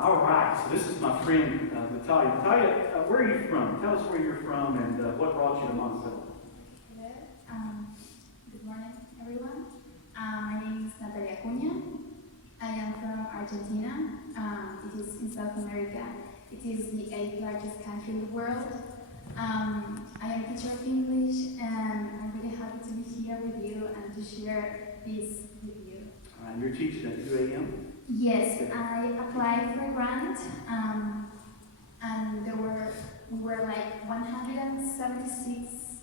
All right, so this is my friend Natalia. Natalia, where are you from? Tell us where you're from and what brought you to Monticello. Hello. Good morning, everyone. My name is Natalia Acuña. I am from Argentina. It is in South America. It is the 8th largest country in the world. I am a teacher of English, and I'm really happy to be here with you and to share this with you. You're teaching at 2 a.m.? Yes, I applied for a grant, and we were like 176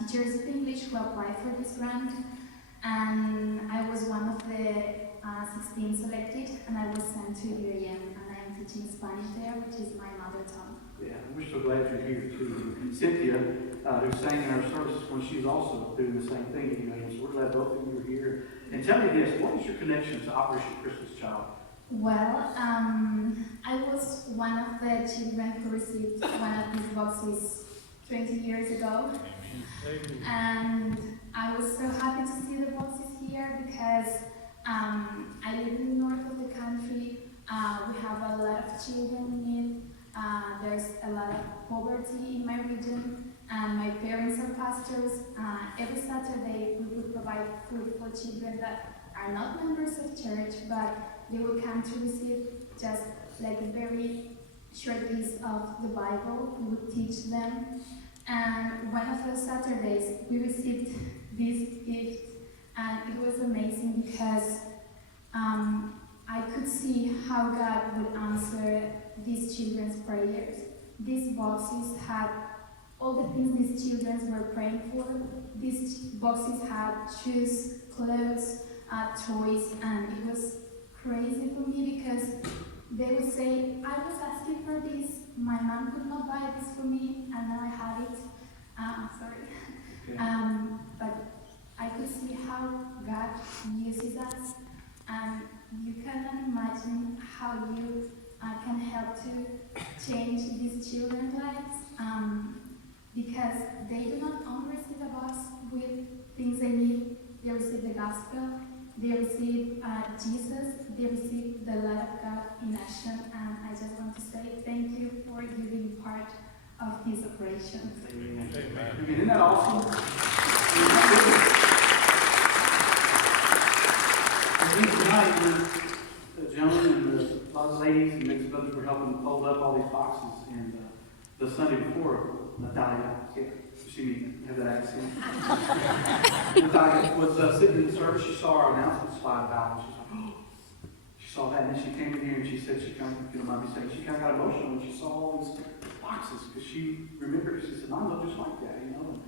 teachers of English who applied for this grant, and I was one of the 16 selected, and I was sent to UAM, and I am teaching Spanish there, which is my mother tongue. Yeah, we're so glad you're here too. Cynthia, who sang in our services when she was also doing the same thing at UAM, so we're glad both of you are here. And tell me this, what is your connection to Operation Christmas Child? Well, I was one of the children who received one of these boxes 20 years ago. And I was so happy to see the boxes here because I live in the north of the country. We have a lot of children in need. There's a lot of poverty in my region, and my parents are pastors. Every Saturday we would provide food for children that are not members of church, but they would come to receive just like a very short piece of the Bible. We would teach them. And one of those Saturdays we received this gift, and it was amazing because I could see how God would answer these children's prayers. These boxes had all the things these children were praying for. These boxes had shoes, clothes, toys, and it was crazy for me because they would say, I was asking for this, my mom could not buy this for me, and now I have it. I'm sorry. Okay. But I could see how God uses us, and you cannot imagine how you can help to change these children's lives, because they do not only receive a box with things they need, they receive the gospel, they receive Jesus, they receive the love of God in action, and I just want to say thank you for you being part of this operation. Amen. Amen. Isn't that awesome? I think tonight the gentleman and a lot of ladies and mixed brothers were helping fold up all these boxes, and the Sunday before, Natalia, she had that accent. Natalia was sitting in the service. She saw our announcements slide about. She was like, oh. She saw that, and then she came in here and she said she kind of, if you don't mind me saying, she kind of got emotional when she saw all these boxes because she remembered. She said, Mom looked just like that, you know.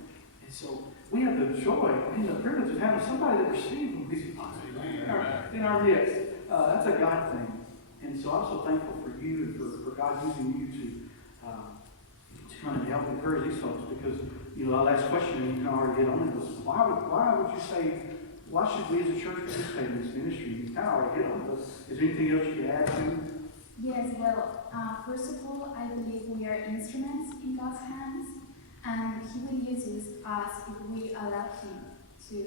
And so we have the joy and the privilege of having somebody that received these boxes in our midst. That's a God thing. And so I'm so thankful for you and for God using you to kind of help encourage these folks, because you know, that last question you can already get on it was, why would you say, why should we as a church participate in this ministry? You kind of already hit on it. Is there anything else you could add to? Yes, well, first of all, I believe we are instruments in God's hands, and He will use us if we allow Him to.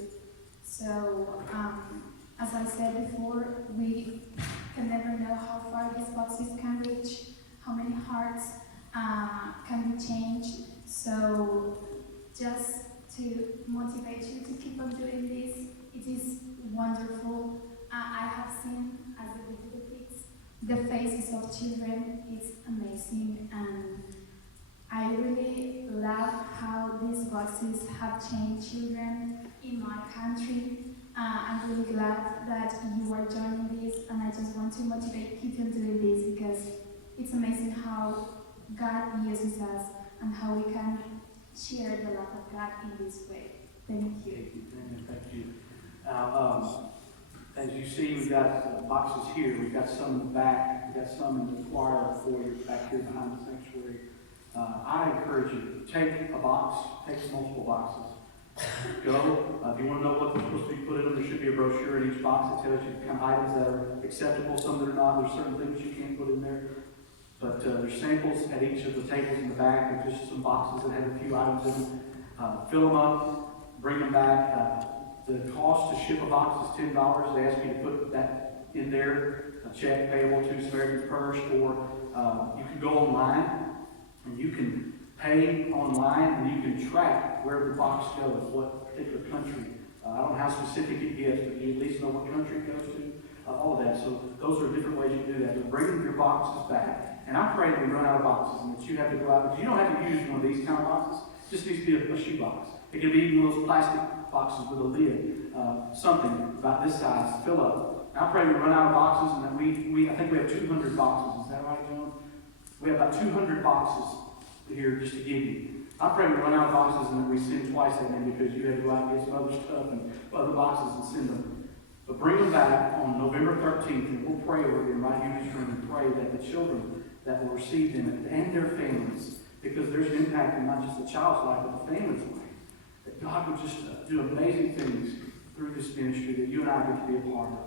So, as I said before, we can never know how far these boxes can reach, how many hearts can be changed. So, just to motivate you to keep on doing this, it is wonderful. I have seen, as a video depicts, the faces of children. It's amazing, and I really love how these boxes have changed children in my country. I'm really glad that you are joining this, and I just want to motivate people doing this because it's amazing how God uses us and how we can share the love of God in this way. Thank you. Thank you. As you see, we've got boxes here. We've got some in the back. We've got some in the choir foyer back here behind the sanctuary. I encourage you, take a box, take multiple boxes. Go. If you want to know what they're supposed to be put in them, there should be a brochure in each box that tells you the kind of items that are acceptable, some that are not. There's certain things you can't put in there. But there's samples at each of the tables in the back. There's just some boxes that have a few items in them. Fill them up, bring them back. The cost to ship a box is $10. They ask you to put that in there, a check payable to Samaritan's Purse, or you can go online and you can pay online and you can track where the box goes, what particular country. I don't know how specific it gets, but you at least know what country it goes to, all of that. So those are different ways you can do that. But bring your boxes back. And I pray that we run out of boxes and that you have to go out, but you don't have to use one of these kind of boxes. It just needs to be a shoe box. It can be one of those plastic boxes with a lid, something about this size, fill up. And I pray we run out of boxes and that I think we have 200 boxes. Is that right, John? We have about 200 boxes here just to give you. I pray we run out of boxes and that we send twice that many because you had to go out and get some other stuff and other boxes and send them. But bring them back on November 13th and we'll pray over them right here in this room and pray that the children that will receive them and their families, because there's an impact in not just the child's life but the family's life. That God would just do amazing things through this ministry that you and I get to be a part of.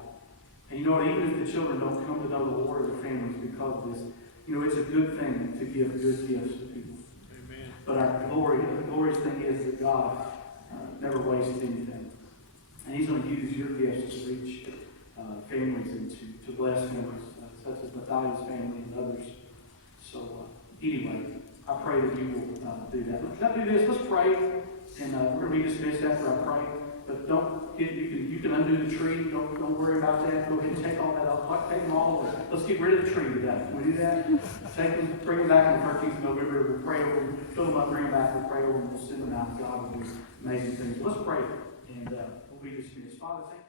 And you know what, even if the children don't come to know the Lord or their families because of this, you know, it's a good thing to give good gifts to people. Amen. But the glorious thing is that God never wastes anything. And He's going to use your gifts to reach families and to bless families, such as Natalia's family and others. So anyway, I pray that you will do that. Let's do this. Let's pray. And we're going to be dismissed after I pray. But you can undo the tree. Don't worry about that. Go ahead and take all that up. Take them all away. Let's get rid of the tree today. Can we do that? Take them, bring them back on the 13th of November. We'll pray over them. Fill them up, bring them back. We'll pray over them. We'll send them out. God will do amazing things. Let's pray. And we'll be dismissed. Father, thank you.